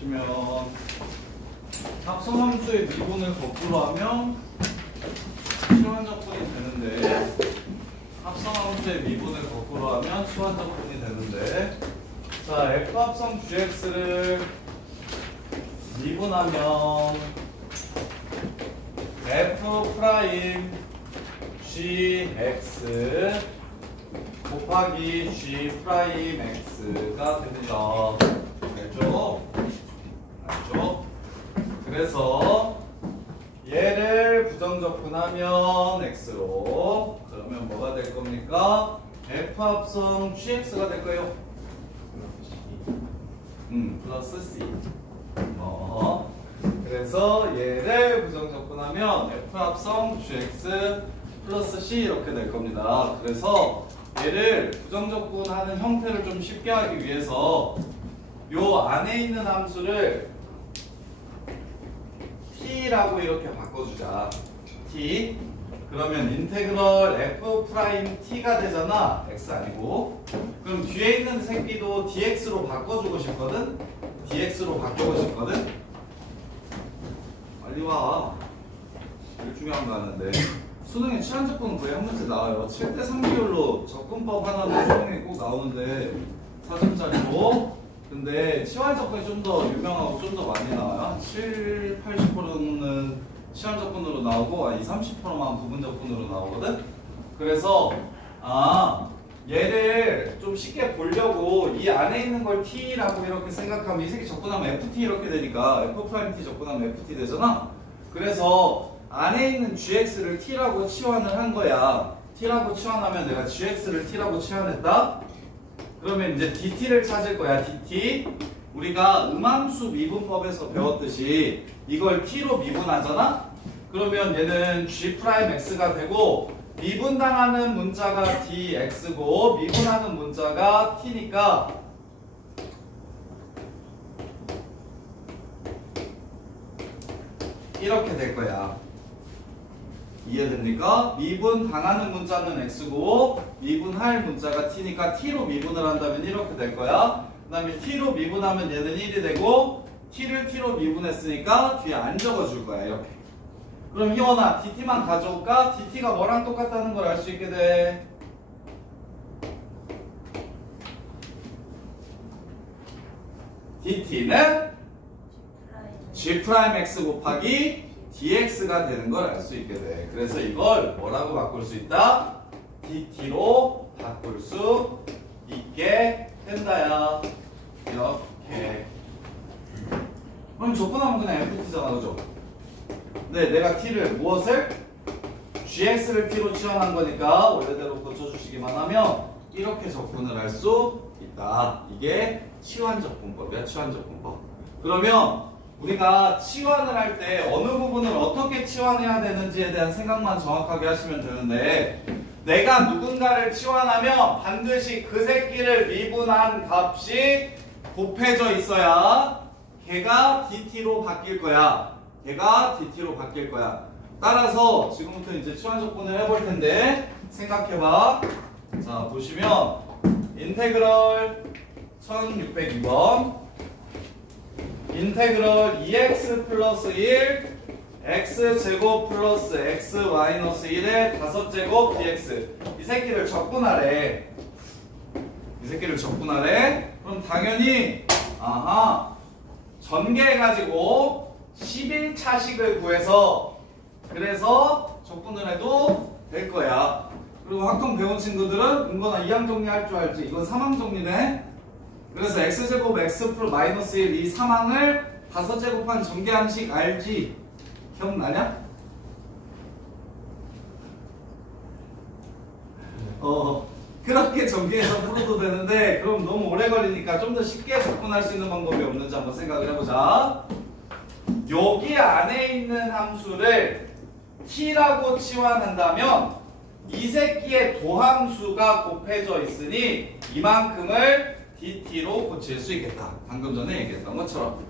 보시면 합성함수의 미분을 거꾸로 하면 치환적분이 되는데, 합성함수의 미분을 거꾸로 하면 치환적분이 되는데, 자, F합성 GX를 미분하면 F 프라임 GX 곱하기 G 프라임 X가 됩니다. 알죠? 알죠? 그래서 얘를 부정적분하면 X로, 그러면 뭐가 될 겁니까? F 합성 GX가 될 거예요. 플러스 C. 그래서 얘를 부정적분하면 F 합성 GX 플러스 C 이렇게 될 겁니다. 그래서 얘를 부정적분하는 형태를 좀 쉽게 하기 위해서 요 안에 있는 함수를 t라고 이렇게 바꿔주자. t. 그러면 인테그럴 f 프라임 t가 되잖아. x 아니고. 그럼 뒤에 있는 새끼도 dx로 바꿔주고 싶거든. dx로 바꾸고 싶거든. 빨리 와. 제일 중요한 거 하는데. 수능에 치환적분 거의 한 문제 나와요. 7대3 비율로 접근법 하나는 수능에 꼭 나오는데 4점짜리로. 근데 치환적분이 좀 더 유명하고 좀 더 많이 나와요. 7, 80%는 치환적분으로 나오고 20, 30%만 부분적분으로 나오거든. 그래서 얘를 좀 쉽게 보려고 이 안에 있는 걸 t라고 이렇게 생각하면 이 새끼 접근하면 ft 이렇게 되니까 f't 접근하면 ft 되잖아. 그래서 안에 있는 gx를 t라고 치환을 한 거야. t라고 치환하면 내가 gx를 t라고 치환했다. 그러면 이제 dt를 찾을 거야. dt. 우리가 음함수 미분법에서 배웠듯이 이걸 t로 미분하잖아. 그러면 얘는 g'x가 되고 미분당하는 문자가 dx고 미분하는 문자가 t니까 이렇게 될 거야. 이해됩니까? 미분당하는 문자는 x고 미분할 문자가 t니까 t로 미분을 한다면 이렇게 될 거야. 그 다음에 t로 미분하면 얘는 1이 되고 t를 t로 미분했으니까 뒤에 안 적어줄 거야. 이렇게. 그럼 희원아 dt만 가져올까? dt가 뭐랑 똑같다는 걸 알 수 있게 돼. dt는 g'x 곱하기 dx가 되는 걸 알 수 있게 돼. 그래서 이걸 뭐라고 바꿀 수 있다? dt로 바꿀 수 있게 된다야. 이렇게. 그럼 접근하면 그냥 ft잖아, 그죠? 네, 내가 t를 무엇을? gx를 t로 치환한 거니까 원래대로 고쳐주시기만 하면 이렇게 접근을 할 수 있다. 이게 치환접근법이야, 치환접근법. 그러면 우리가 치환을 할 때 어느 부분을 어떻게 치환해야 되는지에 대한 생각만 정확하게 하시면 되는데, 내가 누군가를 치환하면 반드시 그 새끼를 미분한 값이 곱해져 있어야 걔가 dt로 바뀔 거야. 걔가 dt로 바뀔 거야. 따라서 지금부터 이제 치환접근을 해볼 텐데 생각해봐. 자, 보시면 인테그럴 1602번 인테그럴 2x 플러스 1 x제곱 플러스 x 마이너스 1의 5제곱 dx. 이 새끼를 적분하래. 이 새끼를 적분하래. 그럼 당연히 전개해가지고 11차식을 구해서 그래서 적분을 해도 될 거야. 그리고 학통 배운 친구들은 은건아 2항 정리할 줄 알지? 이건 3항 정리네. 그래서 x제곱 x 플러스 마이너스 1 이 3항을 5제곱한 전개항식 알지? 기억나냐? 그렇게 전개해서 풀어도 되는데 그럼 너무 오래 걸리니까 좀 더 쉽게 접근할 수 있는 방법이 없는지 한번 생각을 해보자. 여기 안에 있는 함수를 t라고 치환한다면 이 새끼의 도함수가 곱해져 있으니 이만큼을 dt로 고칠 수 있겠다. 방금 전에 얘기했던 것처럼.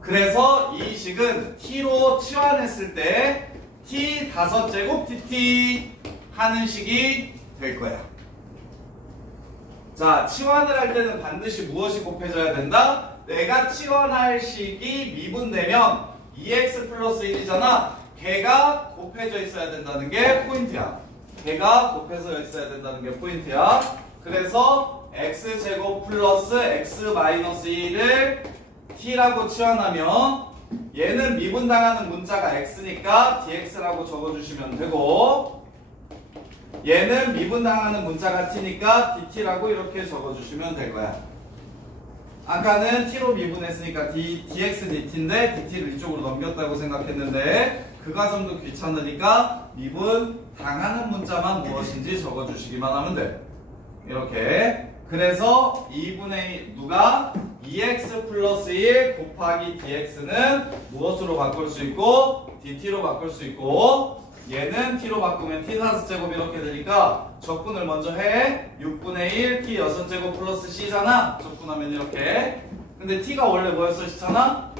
그래서 이 식은 t로 치환했을 때 t 5제곱 dt 하는 식이 될 거야. 자, 치환을 할 때는 반드시 무엇이 곱해져야 된다? 내가 치환할 식이 미분되면 2x 플러스 1이잖아. 걔가 곱해져 있어야 된다는 게 포인트야. 걔가 곱해져 있어야 된다는 게 포인트야. 그래서 x제곱 플러스 x 마이너스 1을 t라고 치환하면 얘는 미분당하는 문자가 x니까 dx라고 적어주시면 되고, 얘는 미분당하는 문자가 t니까 dt라고 이렇게 적어주시면 될 거야. 아까는 t로 미분했으니까 dx dt인데 dt를 이쪽으로 넘겼다고 생각했는데 그 과정도 귀찮으니까 미분 당하는 문자만 무엇인지 적어주시기만 하면 돼. 이렇게. 그래서 2분의 누가 2x 플러스 1 곱하기 dx는 무엇으로 바꿀 수 있고 dt로 바꿀 수 있고, 얘는 t로 바꾸면 t 4제곱 이렇게 되니까 적분을 먼저 해. 6분의 1 t 6제곱 플러스 c잖아. 적분하면 이렇게. 근데 t가 원래 뭐였어, 시잖아?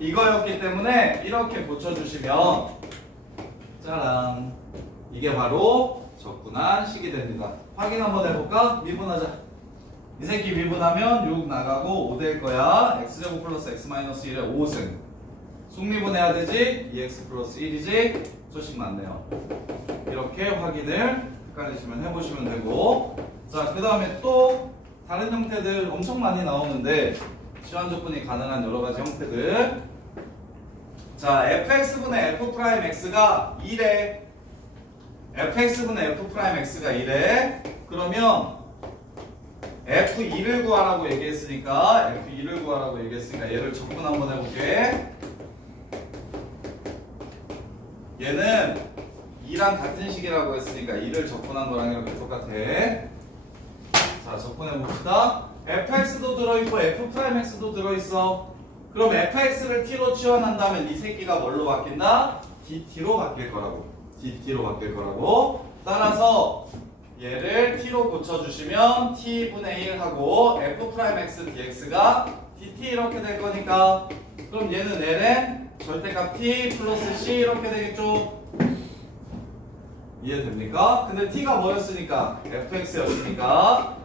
이거였기 때문에 이렇게 고쳐주시면 짜란, 이게 바로 적분한 식이 됩니다. 확인 한번 해볼까? 미분하자. 이 새끼 미분하면 6 나가고 5 될 거야. x제곱 플러스 x 마이너스 1의 5승. 속미분해야 되지? 2x 플러스 1이지? 소식 맞네요. 이렇게 확인을 헷갈리시면 해보시면 되고, 자, 그 다음에 또 다른 형태들 엄청 많이 나오는데 치환적분이 가능한 여러 가지 형태들. 자, fx분의 f'x가 2래. fx분의 f'x가 2래. 그러면 f2를 구하라고 얘기했으니까 얘를 적분 한번 해볼게. 얘는 2랑 같은 식이라고 했으니까 2를 적분한 거랑 이렇게 똑같아. 자, 적분해봅시다. fx도 들어있고 f'x도 들어있어. 그럼 fx를 t로 치환한다면 이 새끼가 뭘로 바뀐다? dt로 바뀔 거라고. dt로 바뀔 거라고. 따라서 얘를 t로 고쳐주시면 t분의 1 하고 f'x dx가 dt 이렇게 될 거니까, 그럼 얘는 ln 절대값 t 플러스 c 이렇게 되겠죠? 이해됩니까? 근데 t가 뭐였으니까? fx였으니까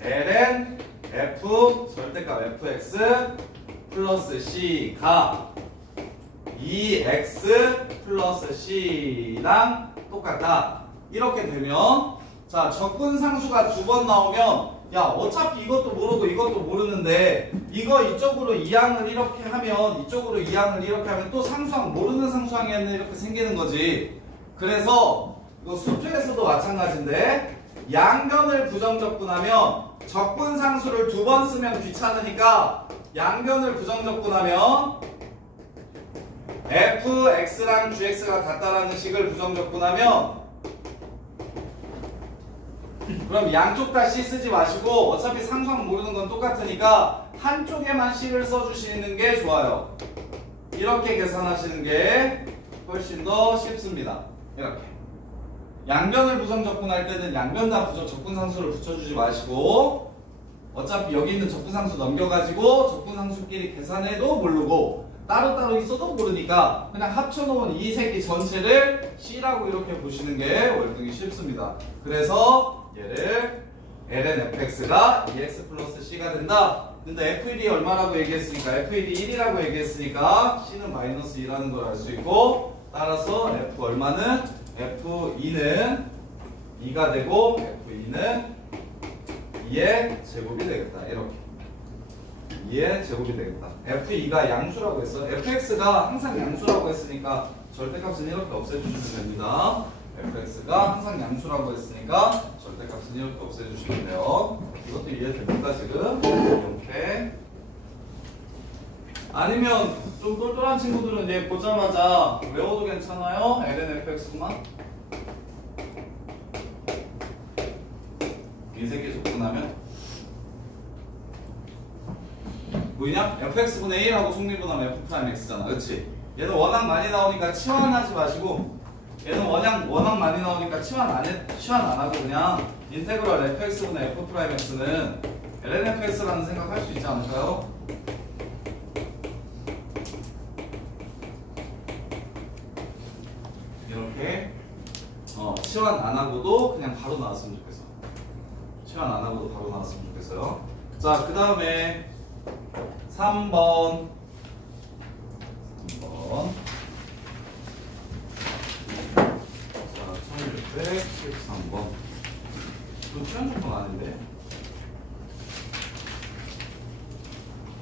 ln f 절대값 fx 플러스 c가 2x 플러스 c랑 똑같다. 이렇게 되면, 자, 적분상수가 두 번 나오면, 야, 어차피 이것도 모르고 이것도 모르는데 이거 이쪽으로 이항을 이렇게 하면, 이쪽으로 이항을 이렇게 하면 또 상수항, 모르는 상수항이 이렇게 생기는 거지. 그래서 이거 수투에서도 마찬가지인데, 양변을 부정적분하면 적분상수를 두 번 쓰면 귀찮으니까 양변을 부정적분하면 fx랑 gx가 같다라는 식을 부정적분하면, 그럼 양쪽 다 c 쓰지 마시고 어차피 상수항 모르는 건 똑같으니까 한쪽에만 c를 써주시는 게 좋아요. 이렇게 계산하시는 게 훨씬 더 쉽습니다. 이렇게. 양변을 부정적분할 때는 양변 다 적분상수를 붙여주지 마시고, 어차피 여기 있는 적분상수 넘겨가지고 적분상수끼리 계산해도 모르고 따로따로 있어도 모르니까 그냥 합쳐놓은 이 새끼 전체를 C라고 이렇게 보시는 게 월등히 쉽습니다. 그래서 얘를 ln fx가 2x 플러스 C가 된다. 근데 f1이 얼마라고 얘기했으니까, f1이 1이라고 얘기했으니까 C는 마이너스 2라는 걸 알 수 있고, 따라서 f 얼마는? f2는 2가 되고 f2는 2의 제곱이 되겠다. 이렇게 2의 제곱이 되겠다. f2가 양수라고 했어. fx가 항상 양수라고 했으니까 절대값은 이렇게 없애주시면 됩니다. fx가 항상 양수라고 했으니까 절대값은 이렇게 없애주시면 돼요. 이것도 이해됩니까 지금? 이렇게. 아니면 좀 똘똘한 친구들은 얘 보자마자 외워도 괜찮아요? ln fx구만. 이 새끼 적분하면 뭐냐? fx분의 1하고 속미분하면 f'x잖아. 그치? 얘는 워낙 많이 나오니까 치환하지 마시고, 얘는 워낙 많이 나오니까 치환 안 하고 그냥 인테그럴 fx분의 f'x는 ln fx라는 생각할 수 있지 않을까요? 이렇게 치환 안 하고도 그냥 바로 나왔으면 좋겠어. 시간 안 하고도 바로 나왔으면 좋겠어요. 자, 그 다음에 3번. 자, 1613번. 이거 취향조건 아닌데?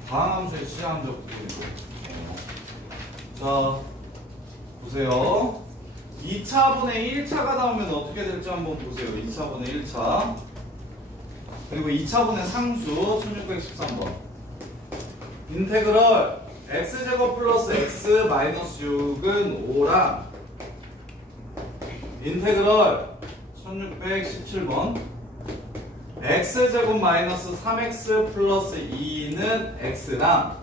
다항함수의 취향적 부분이고. 자, 보세요. 2차분의 1차가 나오면 어떻게 될지 한번 보세요. 2차분의 1차. 그리고 2차분의 상수 1613번. 인테그럴 x제곱 플러스 x 마이너스 6은 5랑 인테그럴 1617번 x제곱 마이너스 3x 플러스 2는 x랑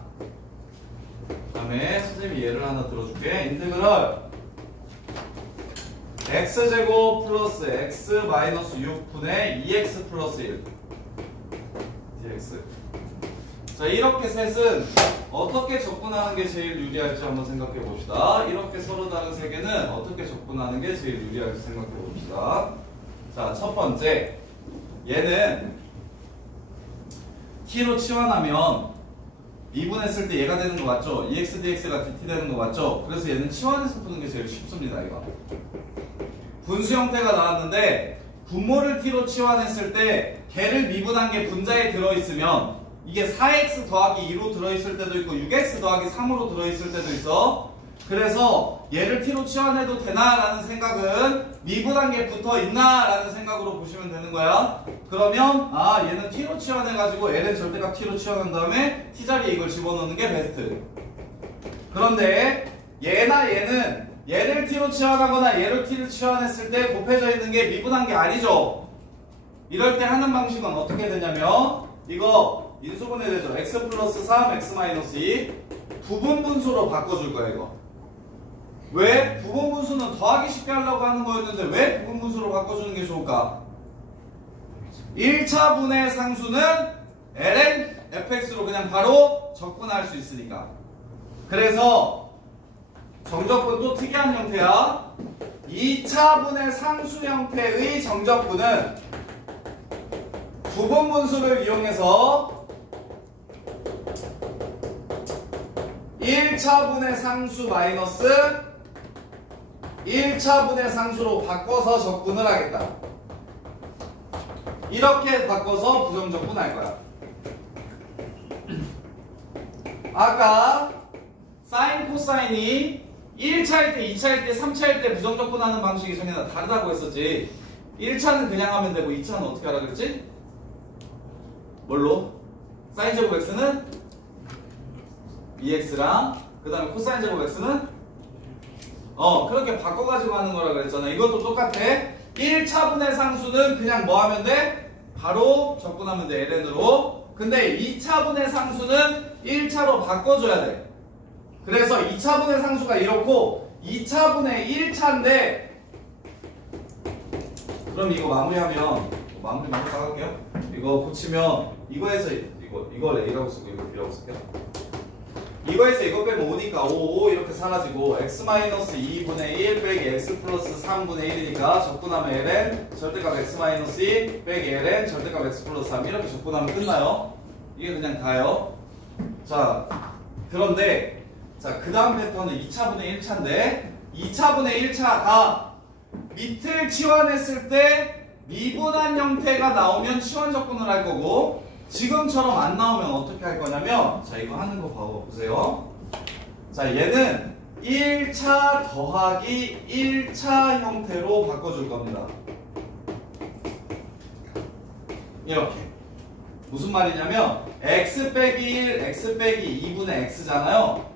그 다음에 선생님이 예를 하나 들어줄게. 인테그럴 x제곱 플러스 x 마이너스 6분의 2x 플러스 1 dx. 자, 이렇게 셋은 어떻게 접근하는 게 제일 유리할지 한번 생각해 봅시다. 이렇게 서로 다른 세 개는 어떻게 접근하는 게 제일 유리할지 생각해 봅시다. 자, 첫 번째 얘는 t로 치환하면 미분했을 때 얘가 되는 거 맞죠? 2x dx가 dt 되는 거 맞죠? 그래서 얘는 치환해서 푸는 게 제일 쉽습니다. 이거 분수 형태가 나왔는데 분모를 t로 치환했을 때 걔를 미분한 게 분자에 들어있으면 이게 4x 더하기 2로 들어있을 때도 있고 6x 더하기 3으로 들어있을 때도 있어. 그래서 얘를 t로 치환해도 되나? 라는 생각은 미분한 게 붙어있나? 라는 생각으로 보시면 되는 거야. 그러면 얘는 t로 치환해가지고 ln 절대값 t로 치환한 다음에 t자리에 이걸 집어넣는 게 베스트. 그런데 얘나 얘는 얘를 t로 치환하거나 얘를 t로 치환했을 때 곱해져 있는 게 미분한 게 아니죠. 이럴 때 하는 방식은 어떻게 되냐면 이거 인수분해 되죠. x 플러스 3, x 마이너스 2 부분 분수로 바꿔줄 거야 이거. 왜? 부분 분수는 더하기 쉽게 하려고 하는 거였는데 왜 부분 분수로 바꿔주는 게 좋을까? 1차 분의 상수는 ln fx로 그냥 바로 적분할 수 있으니까. 그래서 정적분 또 특이한 형태야. 2차 분의 상수 형태의 정적분은 부분 분수를 이용해서 1차분의 상수 마이너스 1차분의 상수로 바꿔서 적분을 하겠다. 이렇게 바꿔서 부정적분할 거야. 아까 사인 코사인이 1차일 때, 2차일 때, 3차일 때 부정적분하는 방식이 전혀 다르다고 했었지. 1차는 그냥 하면 되고 2차는 어떻게 하라 그랬지? 뭘로? 사인 제곱 x는 2x랑 그 다음에 코사인 제곱 x는 그렇게 바꿔가지고 하는 거라 그랬잖아. 이것도 똑같아. 1차분의 상수는 그냥 뭐 하면 돼? 바로 적분하면 돼. ln으로. 근데 2차분의 상수는 1차로 바꿔줘야 돼. 그래서 2차분의 상수가 이렇고 2차분의 1차인데 그럼 이거 마무리하면 마무리 나갈게요. 이거 고치면 이거에서 이걸 a라고 쓰고 이거 b라고 쓸게요. 이거에서 이거 빼면 5니까 5 이렇게 사라지고 x-2분의 1 빼기 x 플러스 3분의 1이니까 적분하면 ln 절대값 x-2 빼기 ln 절대값 x 플러스 3 이렇게 적분하면 끝나요. 이게 그냥 다요. 자, 그런데 그 다음 패턴은 2차분의 1차인데 2차분의 1차가 밑을 치환했을 때 미분한 형태가 나오면 치환 적분을 할 거고 지금처럼 안 나오면 어떻게 할 거냐면 자 이거 하는 거 보세요. 자 얘는 1차 더하기 1차 형태로 바꿔줄 겁니다. 이렇게 무슨 말이냐면 x 빼기 1, x 빼기 2분의 x잖아요.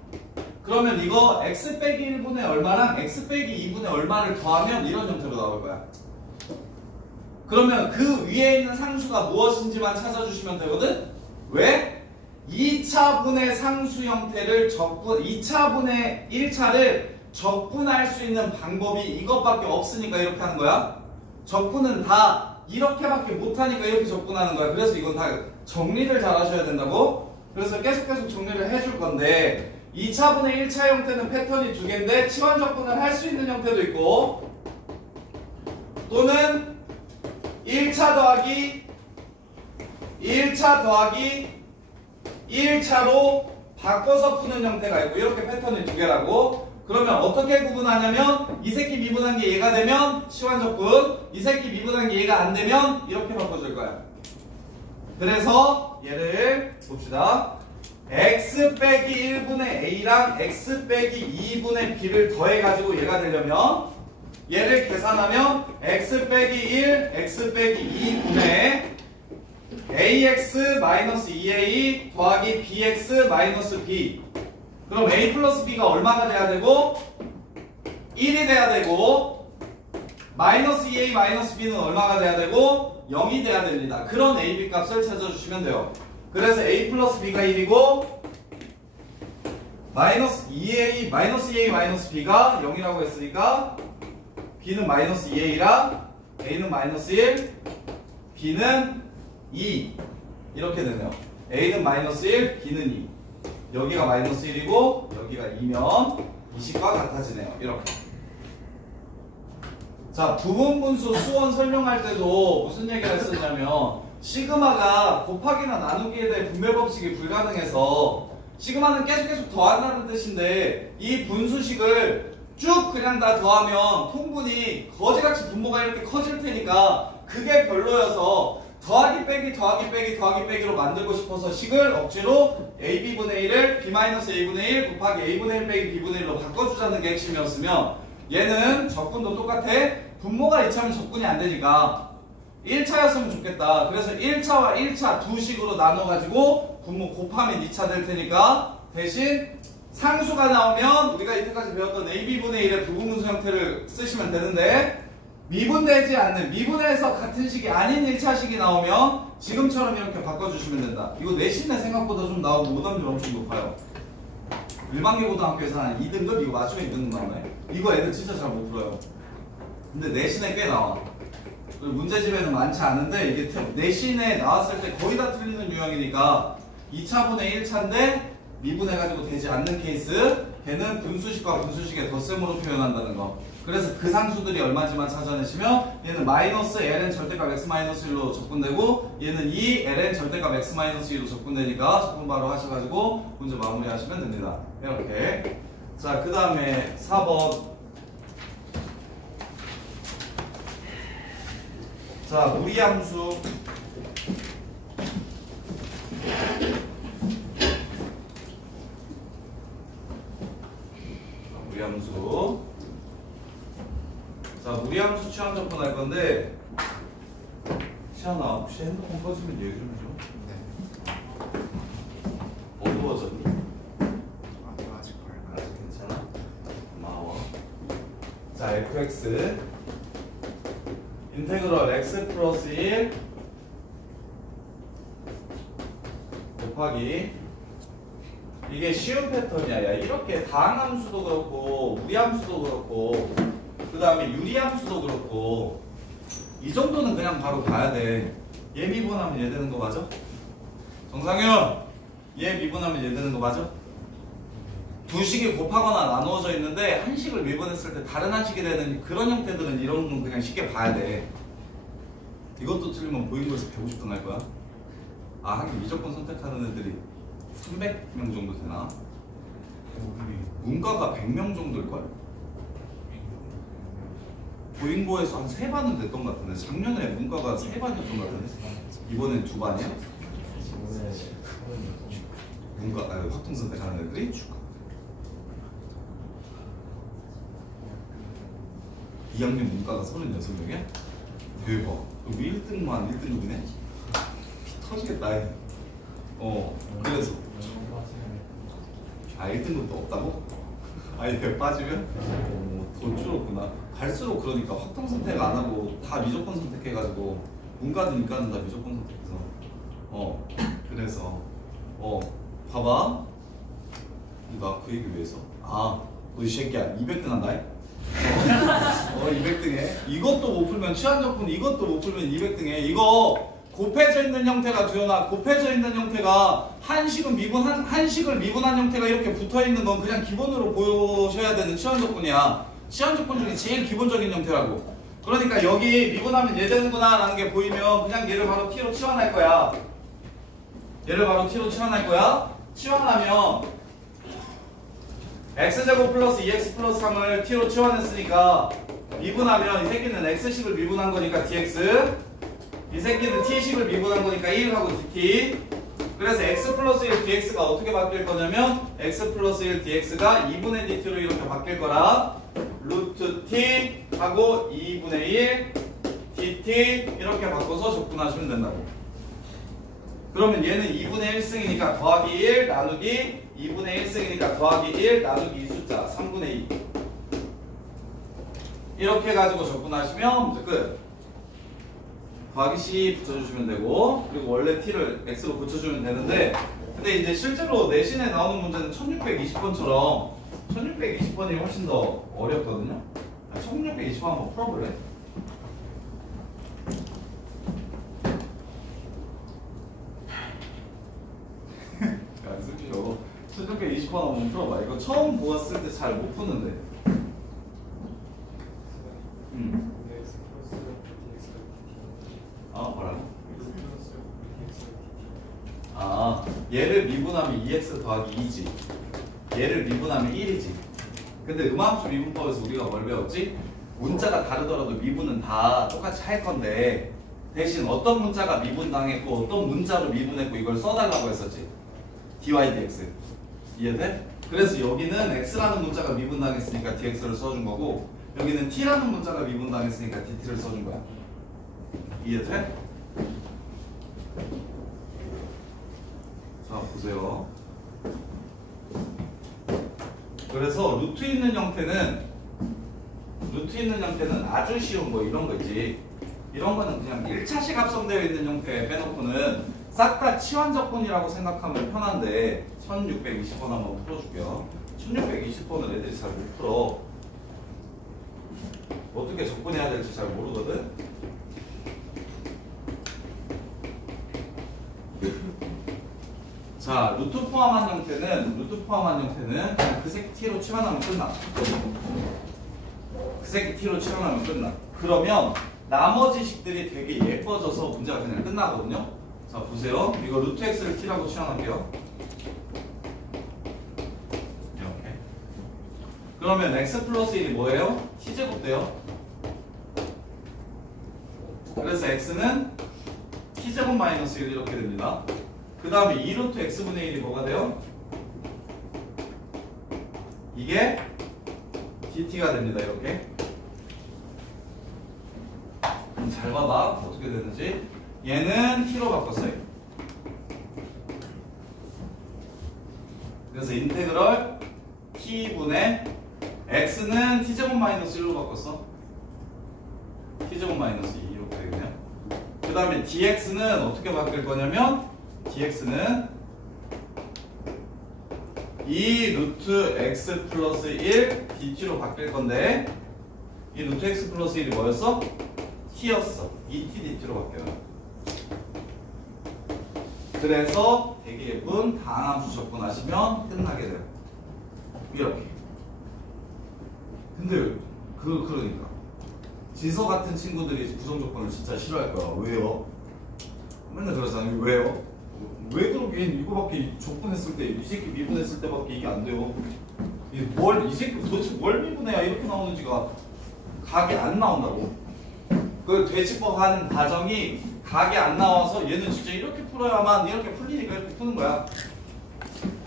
그러면 이거 x 빼기 1분의 얼마랑 x 빼기 2분의 얼마를 더하면 이런 형태로 나올 거야. 그러면 그 위에 있는 상수가 무엇인지만 찾아주시면 되거든? 왜? 2차분의 상수 형태를 2차분의 1차를 적분할 수 있는 방법이 이것밖에 없으니까 이렇게 하는 거야. 적분은 다 이렇게밖에 못하니까 이렇게 적분하는 거야. 그래서 이건 다 정리를 잘 하셔야 된다고. 그래서 계속 정리를 해줄 건데 2차분의 1차 형태는 패턴이 두 개인데 치환 적분을 할 수 있는 형태도 있고 또는 1차 더하기 1차 더하기 1차로 바꿔서 푸는 형태가 있고 이렇게 패턴이 두 개라고. 그러면 어떻게 구분하냐면 이 새끼 미분한 게 얘가 되면 시환적분, 이 새끼 미분한 게 얘가 안 되면 이렇게 바꿔줄 거야. 그래서 얘를 봅시다. x 빼기 1분의 a랑 x 빼기 2분의 b를 더해가지고 얘가 되려면 얘를 계산하면 x 빼기 1, x 빼기 2분의 ax 마이너스 2a 더하기 bx 마이너스 b. 그럼 a 플러스 b가 얼마가 돼야 되고 1이 돼야 되고 마이너스 2a 마이너스 b는 얼마가 돼야 되고 0이 돼야 됩니다. 그런 a, b 값을 찾아주시면 돼요. 그래서 a 플러스 b가 1이고 마이너스 2a 마이너스 b가 0이라고 했으니까 b는 마이너스 2a랑 a는 마이너스 1, b는 2 이렇게 되네요. a는 마이너스 1, b는 2. 여기가 마이너스 1이고 여기가 2면 이 식과 같아지네요. 이렇게. 자, 부분분수 수원 설명할 때도 무슨 얘기를 했었냐면 시그마가 곱하기나 나누기에 대해 분배 법칙이 불가능해서 시그마는 계속 더한다는 뜻인데 이 분수식을 쭉 그냥 다 더하면 통분이 거지같이 분모가 이렇게 커질 테니까 그게 별로여서 더하기 빼기 더하기 빼기 더하기 빼기로 만들고 싶어서 식을 억지로 ab분의 1을 b-a분의 1 곱하기 a분의 1 빼기 b분의 1로 바꿔주자는 게 핵심이었으면 얘는 적분도 똑같아. 분모가 2차면 적분이 안 되니까 1차였으면 좋겠다. 그래서 1차와 1차 두 식으로 나눠가지고 분모 곱하면 2차 될 테니까 대신 상수가 나오면 우리가 이때까지 배웠던 ab분의 1의 부분분수 형태를 쓰시면 되는데 미분되지 않는, 미분해서 같은 식이 아닌 1차식이 나오면 지금처럼 이렇게 바꿔주시면 된다. 이거 내신에 생각보다 좀 나오고 오답률 엄청 높아요. 일반계고등학교에서 한 2등급 이거 맞추면 2등급 나오네. 이거 애들 진짜 잘 못 풀어요. 근데 내신에 꽤 나와. 그리고 문제집에는 많지 않은데 이게 내신에 나왔을 때 거의 다 틀리는 유형이니까 2차분의 1차인데 미분해가지고 되지 않는 케이스, 걔는 분수식과 분수식의 덧셈으로 표현한다는 거. 그래서 그 상수들이 얼마지만 찾아내시면 얘는 마이너스 ln 절대값 x-1로 적분되고 얘는 2 ln 절대값 x-2로 적분되니까 적분 바로 하셔가지고 문제 마무리하시면 됩니다. 이렇게. 자, 그 다음에 4번. 자, 무리함수. 무리함수. 자, 무리함수 취향 접근할 건데, 시안아, 혹시 핸드폰 꺼지면 얘기 좀 해줘. 네. 어두워졌니? 아직 밝아요. 아직 괜찮아? 고마워. 자, fx 인테그럴 x 플러스 1 곱하기 이게 쉬운 패턴이야. 야, 이렇게 다항함수도 그렇고 무리함수도 그렇고 그 다음에 유리함수도 그렇고 이 정도는 그냥 바로 가야 돼. 얘 미분하면 얘 되는 거 맞아? 정상윤, 얘 미분하면 얘 되는 거 맞아? 두 식이 곱하거나 나누어져 있는데 한 식을 미분했을 때 다른 한 식이 되는 그런 형태들은 이런 건 그냥 쉽게 봐야 돼. 이것도 틀리면 보인고에서 150등 할 거야. 아, 하긴 미적분 선택하는 애들이 300명 정도 되나? 문과가 100명 정도일걸? 보인고에서 한 3반은 됐던 것 같은데 작년에 문과가 3반이었던 것 같은데 이번엔 2반이야? 문과, 확통 선택하는 애들이? 2학년 문과가 36명이야? 대박. 그럼 1등만 1등급이네? 피 터지겠다. 그래서 1등급도 없다고? 아예 빠지면? 더 줄었구나. 갈수록 그러니까 확통 선택 안 하고 다 미적분 선택해가지고 문과는 인과는 다 미적분 선택해서 그래서 봐봐. 나 그 얘기 왜 했어? 너 이 새끼야 200등 한다. 200등해. 이것도 못 풀면 취한적분, 이것도 못 풀면 200등해. 이거 곱해져 있는 형태가 두현아, 곱해져 있는 형태가 한식은 한식을 미분한 형태가 이렇게 붙어 있는 건 그냥 기본으로 보셔야 되는 취한적분이야. 취한적분 중에 제일 기본적인 형태라고. 그러니까 여기 미분하면 얘 되는구나 라는 게 보이면 그냥 얘를 바로 t로 치환할 거야. 얘를 바로 t로 치환할 거야. 치환하면 x제곱 플러스 2x 플러스 3을 t로 치환했으니까 미분하면 이 새끼는 x식을 미분한 거니까 dx, 이 새끼는 t식을 미분한 거니까 1하고 dt. 그래서 x 플러스 1 dx가 어떻게 바뀔 거냐면 x 플러스 1 dx가 2분의 dt로 이렇게 바뀔 거라. 루트 t 하고 2분의 1 dt 이렇게 바꿔서 적분하시면 된다고. 그러면 얘는 2분의 1승이니까 더하기 1 나누기 2분의 1승이니까 더하기 1 나누기 이 숫자 3분의 2 이렇게 해가지고 적분하시면 문제 끝. 더하기 c 붙여주시면 되고, 그리고 원래 t를 x로 붙여주면 되는데, 근데 이제 실제로 내신에 나오는 문제는 1620번처럼 1620번이 훨씬 더 어렵거든요. 1620번 한번 풀어볼래? 야, 승기요. 1620번 한번 풀어봐. 이거 처음 보았을 때 잘 못 푸는데. 뭐라고? 얘를 미분하면 2x 더하기 2지. 얘를 미분하면 1이지. 근데 음함수 미분법에서 우리가 뭘 배웠지? 문자가 다르더라도 미분은 다 똑같이 할 건데 대신 어떤 문자가 미분당했고 어떤 문자로 미분했고 이걸 써달라고 했었지. dy dx. 이해돼? 그래서 여기는 x라는 문자가 미분당했으니까 dx를 써준 거고, 여기는 t라는 문자가 미분당했으니까 dt를 써준 거야. 이해돼? 자, 보세요. 그래서 루트 있는 형태는 아주 쉬운 거 이런 거지. 이런 거는 그냥 1차식 합성되어 있는 형태 빼놓고는 싹 다 치환적분이라고 생각하면 편한데 1620번 한번 풀어줄게요. 1620번을 애들이 잘 못 풀어. 어떻게 적분해야 될지 잘 모르거든. 자, 루트 포함한 형태는 그냥 그 새끼 t로 치환하면 끝나. 그 새끼 t로 치환하면 끝나. 그러면 나머지 식들이 되게 예뻐져서 문제가 그냥 끝나거든요. 자, 보세요. 이거 루트 x를 t라고 치환할게요. 이렇게. 그러면 x 플러스 1이 뭐예요? t제곱 돼요. 그래서 x는 t제곱 마이너스 1 이렇게 됩니다. 그 다음에 2루트 x분의 1이 뭐가 돼요? 이게 dt가 됩니다. 이렇게. 그럼 잘 봐봐. 어떻게 되는지. 얘는 t로 바꿨어요. 그래서 인테그럴 t분의 x는 t제곱 마이너스 1로 바꿨어. t제곱 마이너스 2 이렇게 되겠네요. 그 다음에 dx는 어떻게 바뀔 거냐면 dx는 2 루트 x 플러스 1 dt로 바뀔 건데, 이 루트 x 플러스 1이 뭐였어? t였어. 2t dt로 바뀌어요. 그래서 되게 예쁜 다항함수 적분하시면 끝나게 돼요. 이렇게. 근데 그러니까 지서 같은 친구들이 부정조건을 진짜 싫어할 거야. 왜요? 맨날 그러잖아요. 왜요? 왜 그러긴, 이거밖에 조건했을 때, 이 새끼 미분했을 때밖에 이게 안 돼요. 이 새끼 도대체 뭘 미분해야 이렇게 나오는지가 각이 안 나온다고. 그 되짚어 가는 과정이 각이 안 나와서 얘는 진짜 이렇게 풀어야만 이렇게 풀리니까 이렇게 푸는 거야.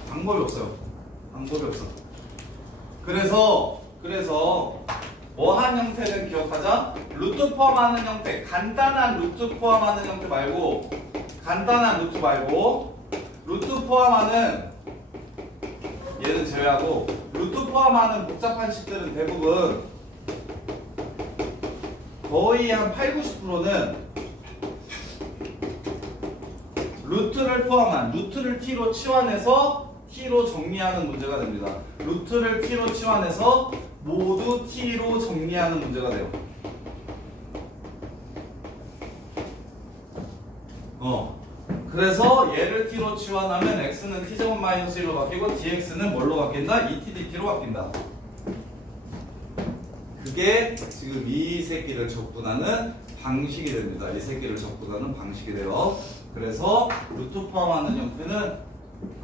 방법이 없어요. 방법이 없어. 그래서 뭐한 형태는 기억하자. 루트 포함하는 형태, 간단한 루트 포함하는 형태 말고, 루트 포함하는 얘는 제외하고, 루트 포함하는 복잡한 식들은 대부분 거의 한 80~90%는 루트를 포함한, 루트를 t로 치환해서 t로 정리하는 문제가 됩니다. 루트를 t로 치환해서 모두 t로 정리하는 문제가 돼요. 그래서 얘를 t로 치환하면 x는 t제곱 마이너스 1로 바뀌고 dx는 뭘로 바뀐다? 2t dt로 바뀐다. 그게 지금 이 새끼를 적분하는 방식이 됩니다. 이 새끼를 접근하는 방식이 돼요. 그래서 루트 포함하는 형태는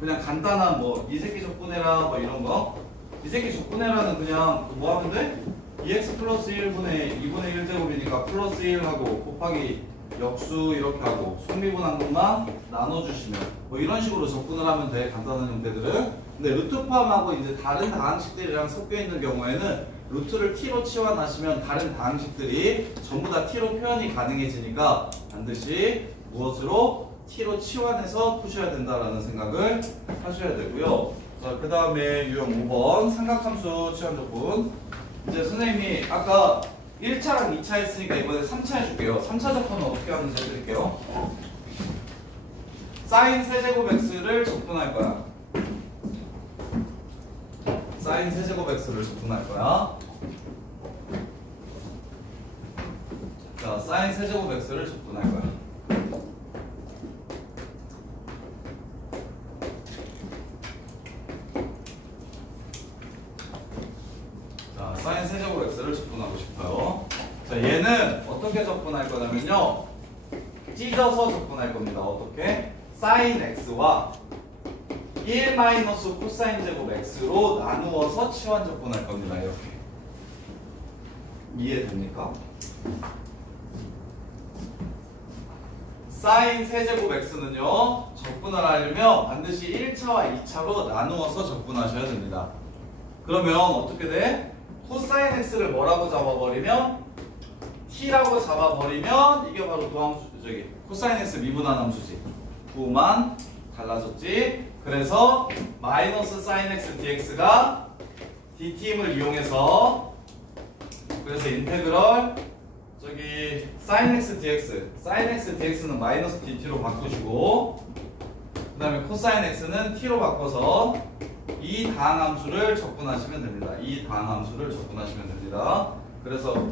그냥 간단한 뭐 이 새끼 접근해라 뭐 이런 거. 이 새끼 접근해라는 그냥 뭐 하면 돼? 2x 플러스 1분의 2분의 1제곱이니까 플러스 1하고 곱하기 역수 이렇게 하고 속미분한 것만 나눠주시면 뭐 이런 식으로 접근을 하면 돼. 간단한 형태들은. 근데 루트 포함하고 이제 다른 다항식들이랑 섞여 있는 경우에는 루트를 t로 치환하시면 다른 다항식들이 전부 다 t로 표현이 가능해지니까 반드시 무엇으로? t로 치환해서 푸셔야 된다라는 생각을 하셔야 되고요. 자, 그 다음에 유형 5번 삼각함수 치환적분. 이제 선생님이 아까 1차랑 2차 했으니까 이번에 3차 해줄게요. 3차 접근은 어떻게 하는지 해드릴게요. 사인 세제곱 x를 접근할 거야. 사인 세제곱 x를 접근할 거야. 자, 사인 세제곱 x를 접근할 거야. 자, 사인 세제곱 x를 접근하고 싶어요. 자, 얘는 어떻게 접근할 거냐면요. 찢어서 접근할 겁니다. 어떻게? 사인 x와 1 마이너스 코사인 제곱 x로 나누어서 치환 접근할 겁니다. 이렇게. 이해됩니까? 사인 세제곱 x는요. 접근을 하려면 반드시 1차와 2차로 나누어서 접근하셔야 됩니다. 그러면 어떻게 돼? 코사인 x를 뭐라고 잡아버리면 t라고 잡아버리면 이게 바로 도함수 저기 코사인 x 미분한 함수지. 9만 달라졌지. 그래서 마이너스 사인 x dx가 dt임을 이용해서 그래서 인테그럴 저기 사인 x dx는 마이너스 dt로 바꾸시고 그 다음에 코사인 x는 t로 바꿔서 이 다항함수를 접근하시면 됩니다. 이 다항함수를 접근하시면 됩니다. 그래서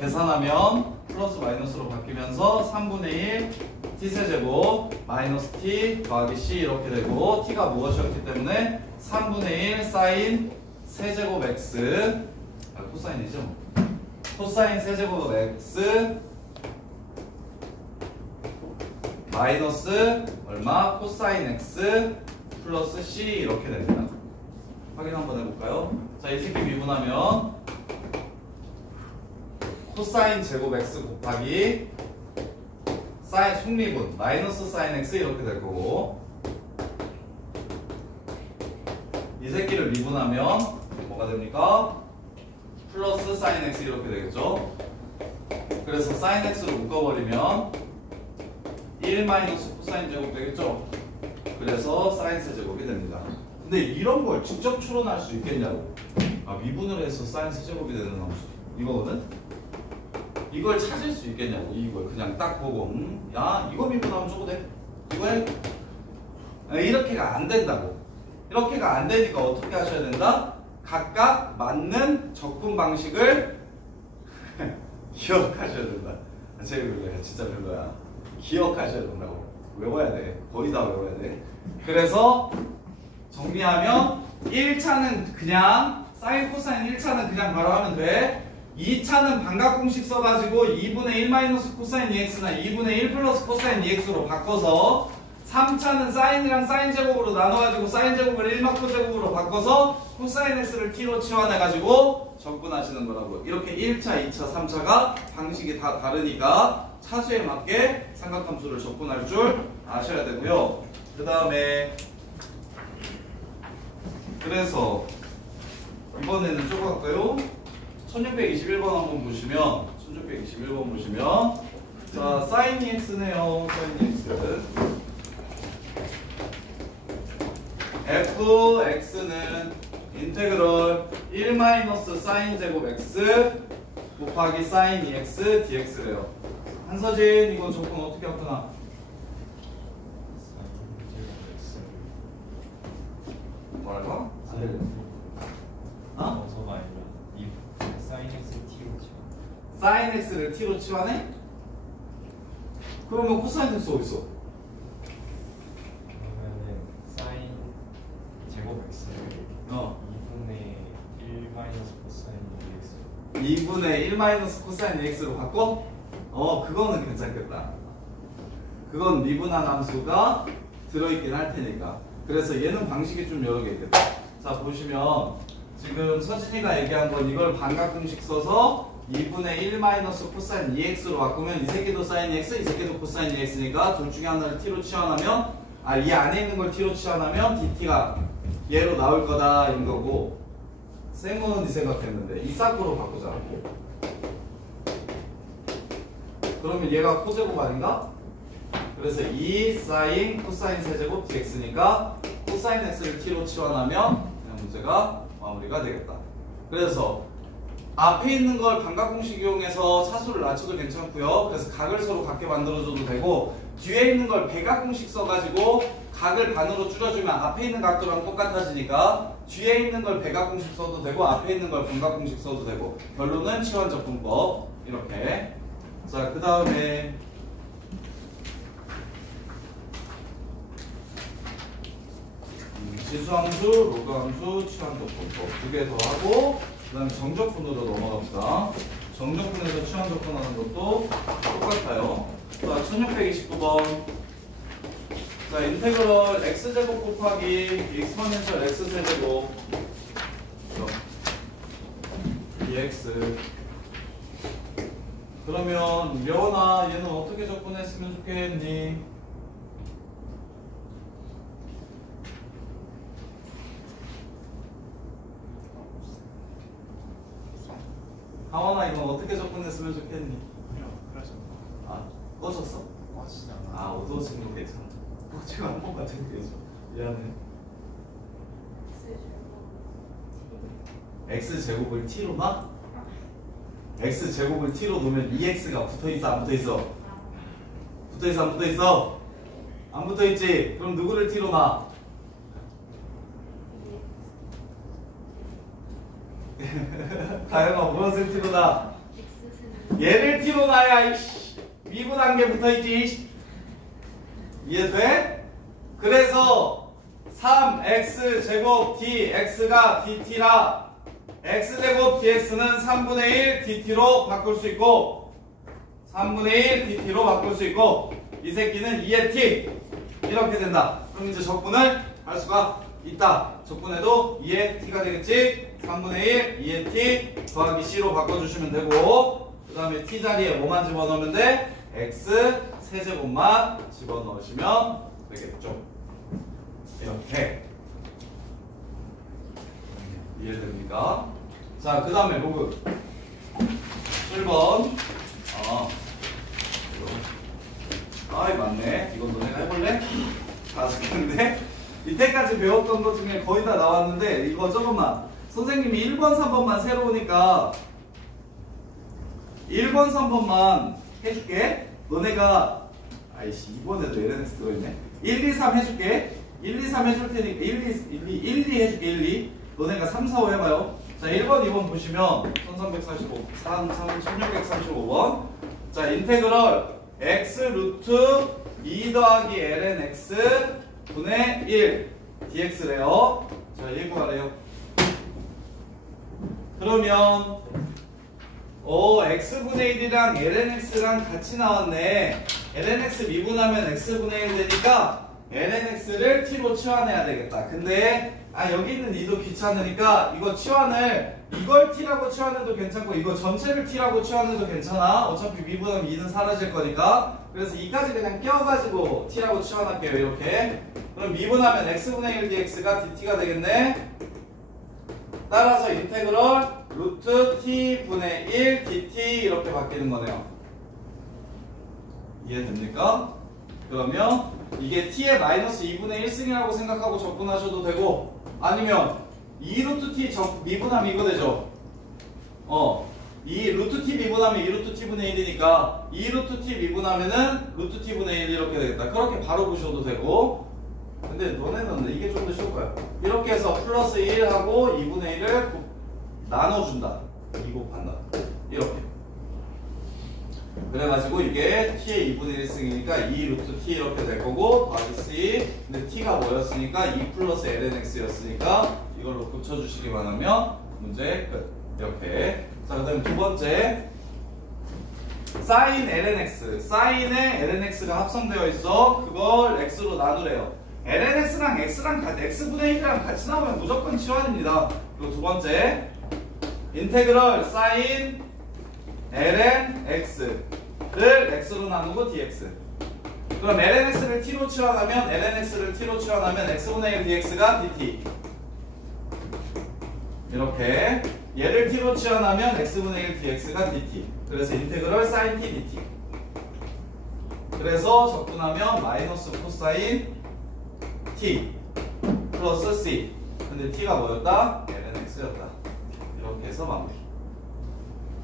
계산하면 플러스 마이너스로 바뀌면서 3분의 1 t세제곱 마이너스 t 더하기 c 이렇게 되고 t가 무엇이었기 때문에 3분의 1 사인 세제곱 x 코사인이죠. 코사인 세제곱 x 마이너스 얼마? 코사인 x 플러스 c 이렇게 됩니다. 확인 한번 해볼까요? 자, 이 새끼 미분하면 코사인 제곱 x 곱하기 사인 속미분 마이너스 사인 x 이렇게 될 거고 이 새끼를 미분하면 뭐가 됩니까? 플러스 사인 x 이렇게 되겠죠. 그래서 사인 x로 묶어버리면 1 마이너스 코사인 제곱 되겠죠. 그래서 사인 세제곱이 됩니다. 근데 이런 걸 직접 추론할 수 있겠냐고. 아, 미분을 해서 사인 세제곱이 되는 함수 이거거든. 이걸 찾을 수 있겠냐고. 이걸 그냥 딱 보고 야 이거 미분하면 저거 돼. 이거 해. 이렇게가 안 된다고. 이렇게가 안 되니까 어떻게 하셔야 된다? 각각 맞는 접근 방식을 기억하셔야 된다. 제일 별로야. 진짜 별로야. 기억하셔야 된다고. 외워야 돼. 거의 다 외워야 돼. 그래서 정리하면 1차는 그냥 사인 코사인 1차는 그냥 바로 하면 돼. 2차는 반각공식 써가지고 2분의 1 마이너스 코사인 2x나 2분의 1 플러스 코사인 2x로 바꿔서 3차는 사인이랑 사인 제곱으로 나눠가지고 사인 제곱을 1 마코 제곱으로 바꿔서 코사인 x를 t로 치환해가지고 접근하시는 거라고. 이렇게 1차, 2차, 3차가 방식이 다 다르니까 차수에 맞게 삼각함수를 접근할 줄 아셔야 되고요. 그 다음에 그래서 이번에는 저거 할까요? 1621번 한번 보시면 1621번 보시면 자 사인 x네요. 사인 x fx는 인테그럴 1 마이너스 사인 제곱 x 곱하기 사인 2x dx래요. 한서진 이거 접근 어떻게 할거나? 뭐랄까? 어? 어서가 아니라 이 사인 x t로 치환. 사인 x를 t로 치환해? 그러면 코사인 x 어딨어? 그러면은 사인 제곱 x를 2분의 1 마이너스 코사인 2x 2분의 1 마이너스 코사인 x로 바꿔? 그거는 괜찮겠다. 그건 미분한 함수가 들어있긴 할 테니까. 그래서 얘는 방식이 좀 여러 개 있겠다. 자, 보시면 지금 서진이가 얘기한 건 이걸 반각공식 써서 2분의 1 마이너스 코사인 2x로 바꾸면 이 새끼도 사인 2x, 이 새끼도 코사인 2x니까 둘 중에 하나를 t로 치환하면 이 안에 있는 걸 t로 치환하면 dt가 얘로 나올 거다 인 거고, 쌤은 이 생각했는데 이 싹으로 바꾸자고. 그러면 얘가 코제곱 아닌가? 그래서 2 사인 코사인 세제곱 dx니까 코사인 x를 t로 치환하면 그냥 문제가 마무리가 되겠다. 그래서 앞에 있는 걸 반각공식 이용해서 차수를 낮춰도 괜찮고요. 그래서 각을 서로 같게 만들어줘도 되고, 뒤에 있는 걸 배각공식 써가지고 각을 반으로 줄여주면 앞에 있는 각도랑 똑같아지니까 뒤에 있는 걸 배각공식 써도 되고 앞에 있는 걸 반각공식 써도 되고, 결론은 치환적분법. 이렇게. 자, 그 다음에 지수함수, 로그함수, 치환적분법 2개 더 하고, 그 다음에 정적분으로 넘어갑시다. 정적분에서 치환적분 하는 것도 똑같아요. 자, 1629번. 자, 인테그럴 x제곱 곱하기 익스포넨셜 x세제곱 dx. 그러면 려나 얘는 어떻게 적분했으면 좋겠니? 하원아 이건 어떻게 접근했으면 좋겠니? 그래서 꺼졌어? 꺼지지 않아. 어두워진 거 괜찮아. 지금 한번 같은 게 미안해. x제곱을 t로 놔? x제곱을 t로 놓으면 2x가 붙어있어 안 붙어있어? 붙어있어 안 붙어있어? 안 붙어있지? 그럼 누구를 t로 놔? 가영아 무엇을 t로 놔? 얘를 t로 놔야 미분한 게 붙어있지. 이해돼? 그래서 3x제곱 dx가 dt라 x제곱 dx는 3분의 1 dt로 바꿀 수 있고, 3분의 1 dt로 바꿀 수 있고, 이 새끼는 2의 t 이렇게 된다. 그럼 이제 적분을 할 수가 있다. 적분해도 2의 t가 되겠지. 3분의 1 2의 t 더하기 c로 바꿔주시면 되고, 그 다음에 t 자리에 뭐만 집어넣으면 돼? x 세제곱만 집어넣으시면 되겠죠. 이렇게. 이해됩니까? 자, 그 다음에 로그 7번. 맞네. 이건 너네가 해볼래? 5개인데 이때까지 배웠던 것 중에 거의 다 나왔는데, 이거 조금만 선생님이 1번 3번만 새로 오니까 1번 3번만 해줄게. 너네가 2번에도 LNX 들어있네. 1, 2, 3 해줄게. 1, 2, 3 해줄 테니까 1, 2 해줄게. 1, 2 너네가 3, 4, 5 해봐요. 자, 1번 2번 보시면 1345 1635번. 자, 인테그럴 x 루트 2 더하기 ln x 분의 1 dx래요. 자, 얘 구하래요. 그러면 x분의 1이랑 ln x랑 같이 나왔네. ln x 미분하면 x분의 1 되니까 ln x를 t로 치환해야 되겠다. 근데 여기 있는 2도 귀찮으니까 이거 치환을 이걸 t라고 치환해도 괜찮고 이거 전체를 t라고 치환해도 괜찮아. 어차피 미분하면 2는 사라질 거니까. 그래서 2까지 그냥 껴가지고 t라고 치환할게요. 이렇게. 그럼 미분하면 x분의 1 dx가 dt가 되겠네. 따라서 인테그럴 루트 t분의 1 dt 이렇게 바뀌는 거네요. 이해됩니까? 그러면 이게 t의 마이너스 2분의 1승이라고 생각하고 적분하셔도 되고, 아니면 2루트 t 미분하면 이거 되죠. 이 루트 t 미분하면 2루트 t분의 1이니까 2루트 t 미분하면은 루트 t분의 1 이렇게 되겠다. 그렇게 바로 보셔도 되고, 근데 너네는 이게 좀 더 쉬울 거야. 이렇게 해서 플러스 1하고 2분의 1을 나눠준다. 2 곱한다. 이렇게. 그래가지고 이게 t의 2분의 1승이니까 2 루트 t 이렇게 될 거고, 더하기 c. 근데 t가 뭐였으니까 2 플러스 ln x였으니까 이걸로 붙여주시기만 하면 문제 끝. 이렇게. 자, 그 다음에 두 번째. sin lnx, sin에 lnx가 합성되어 있어. 그걸 x로 나누래요. lnx랑 x랑 같이, x분의 1이랑 같이 나오면 무조건 치환입니다. 그리고 두 번째, 인테그럴 sin lnx를 x로 나누고 dx. 그럼 lnx를 t로 치환하면 x분의 1 dx가 dt. 이렇게 얘를 t로 치환하면 x분의 1 dx가 dt. 그래서 인테그럴 sin t dt. 그래서 적분하면 마이너스 코사인 t 플러스 c. 근데 t가 뭐였다? lnx였다. 이렇게 해서 마무리.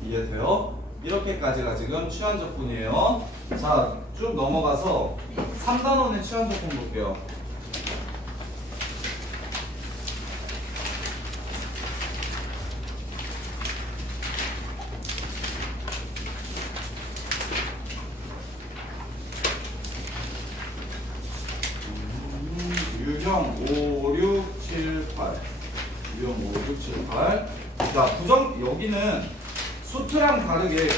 이해돼요? 이렇게까지가 지금 치환적분이에요. 자, 쭉 넘어가서 3단원의 치환적분 볼게요. 유형 5, 6, 7, 8. 유형 5, 6, 7, 8. 자, 여기는 수투랑 다르게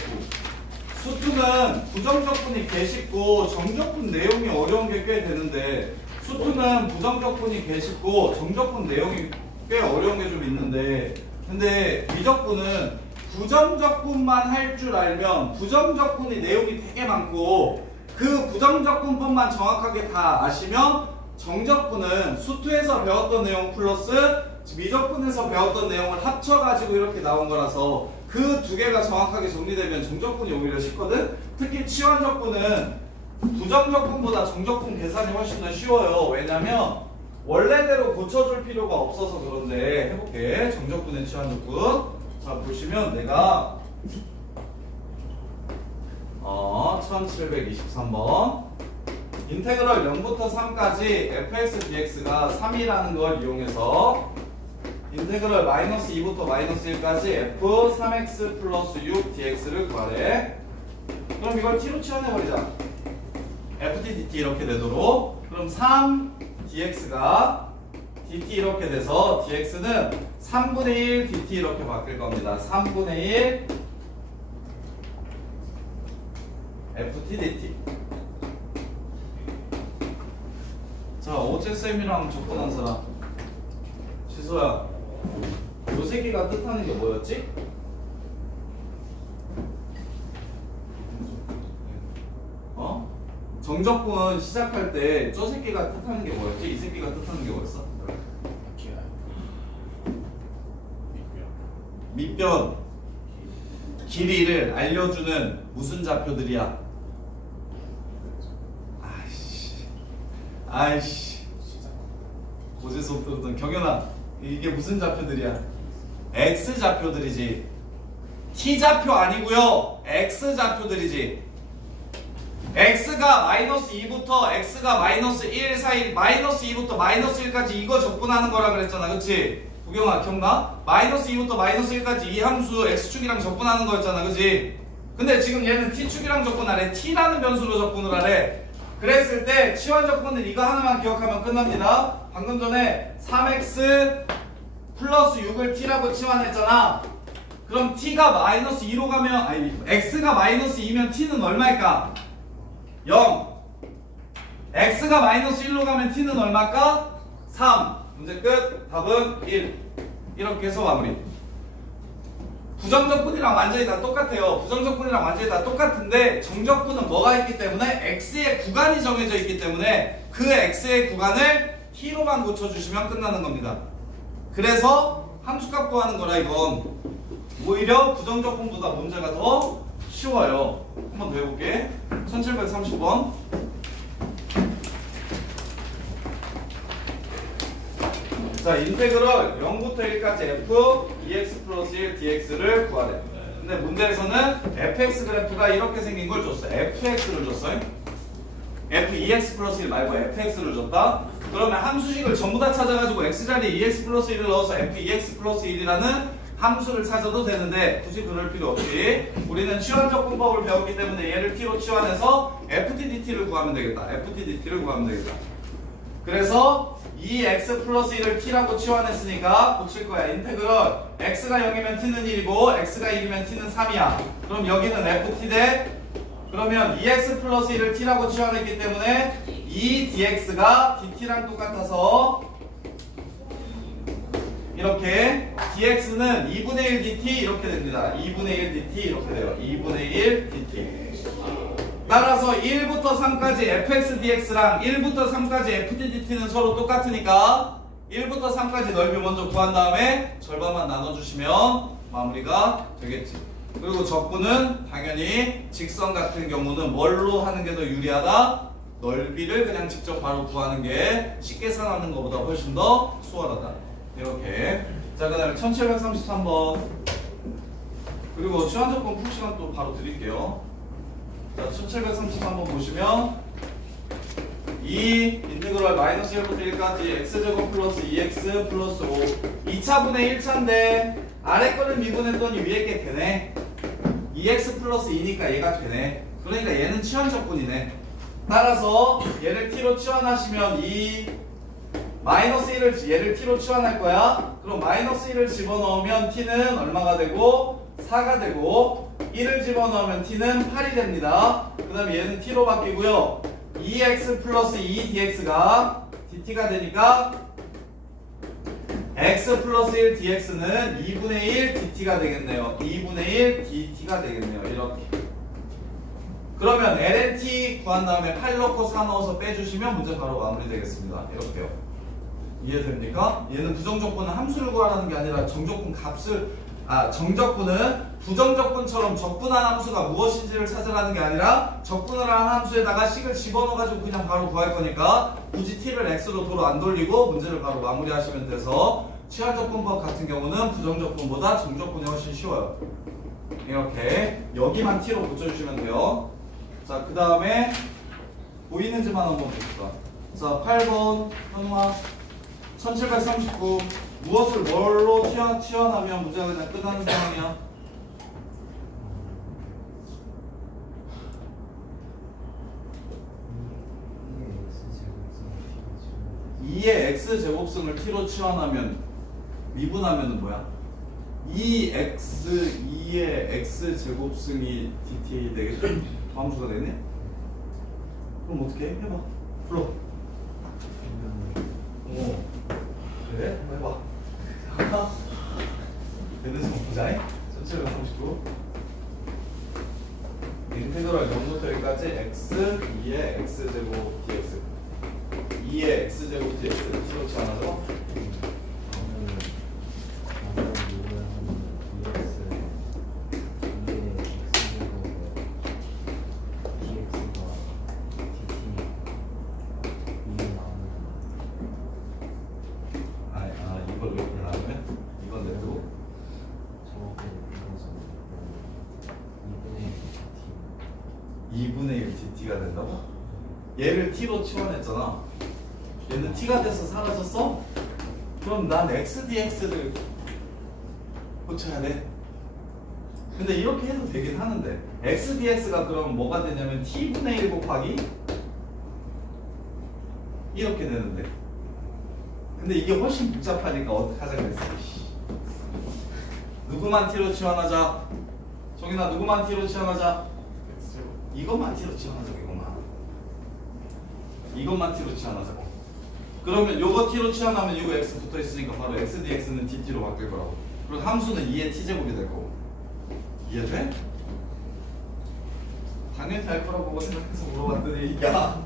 수투는 부정적분이 개 쉽고 정적분 내용이 어려운 게 꽤 되는데, 수투는 부정적분이 개 쉽고 정적분 내용이 꽤 어려운 게 좀 있는데, 근데 미적분은 부정적분만 할 줄 알면 부정적분이 내용이 되게 많고 그 부정적분법만 정확하게 다 아시면 정적분은 수투에서 배웠던 내용 플러스 미적분에서 배웠던 내용을 합쳐가지고 이렇게 나온 거라서 그 두 개가 정확하게 정리되면 정적분이 오히려 쉽거든? 특히 치환적분은 부정적분보다 정적분 계산이 훨씬 더 쉬워요. 왜냐면 원래대로 고쳐줄 필요가 없어서 그런데 해볼게. 정적분의 치환적분. 자, 보시면 내가 1723번 인테그럴 0부터 3까지 fx dx가 3이라는 걸 이용해서 인테그럴 마이너스 2부터 마이너스 1까지 f 3x 플러스 6 dx를 구하래. 그럼 이걸 t로 치환해버리자. ft dt 이렇게 되도록. 그럼 3 dx가 dt 이렇게 돼서 dx는 3분의 1 dt 이렇게 바뀔 겁니다. 3분의 1 ft dt. 자, 어제쌤이랑 접근한 사람 지소야, 요 새끼가 뜻하는 게 뭐였지? 정적분 시작할 때 저 새끼가 뜻하는 게 뭐였지? 이 새끼가 뜻하는 게 뭐였어? 밑변 길이를 알려주는 무슨 좌표들이야? 아이씨 어제 수업 들었던 경연아, 이게 무슨 좌표들이야? x 좌표들이지. t 좌표 아니고요, x 좌표들이지. x가 마이너스 2부터 x가 마이너스 1 사이, 마이너스 2부터 마이너스 1까지 이거 적분하는 거라 그랬잖아, 그치? 구경아, 기억나? 마이너스 2부터 마이너스 1까지 이 함수 x축이랑 적분하는 거였잖아, 그치? 근데 지금 얘는 t축이랑 적분하래. t라는 변수로 적분을 하래. 그랬을 때 치환적분은 이거 하나만 기억하면 끝납니다. 방금 전에 3x 플러스 6을 t라고 치환했잖아. 그럼 t가 마이너스 2로 가면, 아니 x가 마이너스 2면 t는 얼마일까? 0. x가 마이너스 1로 가면 t는 얼마일까? 3. 문제 끝. 답은 1. 이렇게 해서 마무리. 부정적분이랑 완전히 다 똑같아요. 부정적분이랑 완전히 다 똑같은데 정적분은 뭐가 있기 때문에 x의 구간이 정해져 있기 때문에 그 x의 구간을 t로만 고쳐주시면 끝나는 겁니다. 그래서 함수값 구하는 거라 이건. 오히려 부정적분보다 문제가 더 쉬워요. 한번 더 해볼게. 1730번. 자, 인테그럴 0부터 1까지 f 2x 플러스 1 dx를 구하래. 근데 문제에서는 fx 그래프가 이렇게 생긴 걸 줬어. fx를 줬어요. f 2x 플러스 1 말고 fx를 줬다. 그러면 함수식을 전부 다 찾아가지고 x자리에 2x 플러스 1을 넣어서 f 2x 플러스 1이라는 함수를 찾아도 되는데 굳이 그럴 필요 없이 우리는 치환적분법을 배웠기 때문에 얘를 t로 치환해서 ft dt를 구하면 되겠다. ft dt를 구하면 되겠다. 그래서 2x 플러스 1을 t라고 치환했으니까 고칠 거야. 인테그럴 x가 0이면 t는 1이고 x가 1이면 t는 3이야. 그럼 여기는 ft 대 그러면 2x 플러스 1을 t라고 치환했기 때문에 이 dx가 dt랑 똑같아서 이렇게 dx는 2분의 1 dt 이렇게 됩니다. 2분의 1 dt 이렇게 돼요. 2분의 1 dt. 따라서 1부터 3까지 fx dx랑 1부터 3까지 fd dt는 서로 똑같으니까 1부터 3까지 넓이 먼저 구한 다음에 절반만 나눠주시면 마무리가 되겠지. 그리고 적분은 당연히 직선 같은 경우는 뭘로 하는 게 더 유리하다? 넓이를 그냥 직접 바로 구하는 게 쉽게 계산하는 것보다 훨씬 더 수월하다. 이렇게. 자, 그 다음에 1733번. 그리고 치환조건 풀 시간 또 바로 드릴게요. 자, 1733번 보시면 이 인테그럴 마이너스 1부터 1까지 x제곱 플러스 2x 플러스 5 2차분의 1차인데 아래 거를 미분했더니 위에 게 되네. 2x 플러스 2니까 얘가 되네. 그러니까 얘는 치환적분이네. 따라서 얘를 t로 치환하시면 이 마이너스 1을 얘를 t로 치환할 거야. 그럼 마이너스 1을 집어넣으면 t는 얼마가 되고 4가 되고 1을 집어넣으면 t는 8이 됩니다. 그 다음에 얘는 t로 바뀌고요. 2x 플러스 2dx가 dt가 되니까 x 플러스 1 dx는 2분의 1 dt가 되겠네요. 2분의 1 dt가 되겠네요. 이렇게. 그러면 ln(t) 구한 다음에 8 넣고 4 넣어서 빼주시면 문제 바로 마무리되겠습니다. 이렇게요. 이해됩니까? 얘는 부정적분은 함수를 구하라는 게 아니라 정적분 값을 정적분은 부정적분처럼 적분한 함수가 무엇인지를 찾으라는 게 아니라 적분을 한 함수에다가 식을 집어넣어가지고 그냥 바로 구할 거니까 굳이 t를 x로 도로 안 돌리고 문제를 바로 마무리하시면 돼서 치환적분법 같은 경우는 부정적분보다 정적분이 훨씬 쉬워요. 이렇게 여기만 t로 붙여주시면 돼요. 자, 그 다음에 보이는지만 한번 봅시다. 자, 8번 현화 1739 무엇을 뭘로 치환하면 문제가 그냥 끝나는 상황이야? 2의 x제곱승을 t로 치환하면 미분하면은 뭐야? 2의 x제곱승이 dt 되겠죠? 다함수가 되겠네? 그럼 어떻게 해? 해봐. 불러. 오. 그래? 한번 해봐. 되는지 한번 보자. 1739 인테그럴 0부터 여기까지 x 2의 x제곱 dx 2의 x제곱 dx를 t로 치환하죠? 이걸 왜 불러나면? 이건 내도 2분의 1 dt가 된다고? 얘를 t로 치환했잖아. 얘는 t가 돼서 사라졌어? 그럼 난 x dx를 고쳐야 돼. 근데 이렇게 해도 되긴 하는데 x dx가 그럼 뭐가 되냐면 t분의 1 곱하기 이렇게 되는데 근데 이게 훨씬 복잡하니까 어떡하자 그랬어. 누구만 t로 치환하자. 정인아 누구만 t로 치환하자. 이것만 t로 치환하자. 이것만 t로 치환하자고. 그러면 요거 t로 치환하면 이거 x 붙어 있으니까 바로 x dx는 dt로 바뀔 거라고. 그리고 함수는 2의 t제곱이 될 거고. 이해돼? 당연히 할 거라고 생각해서 물어봤더니 야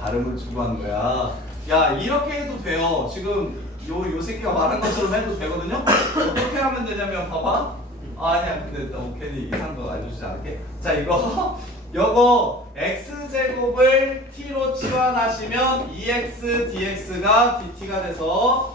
다름을 추구하는 거야. 야 이렇게 해도 돼요. 지금 요 새끼가 말한 것처럼 해도 되거든요. 어떻게 하면 되냐면 봐봐. 아니야 근데 너무 괜히 이상한 거 알려주지 않을게. 자 요거 x제곱을 t로 치환하시면 2x dx가 dt가 돼서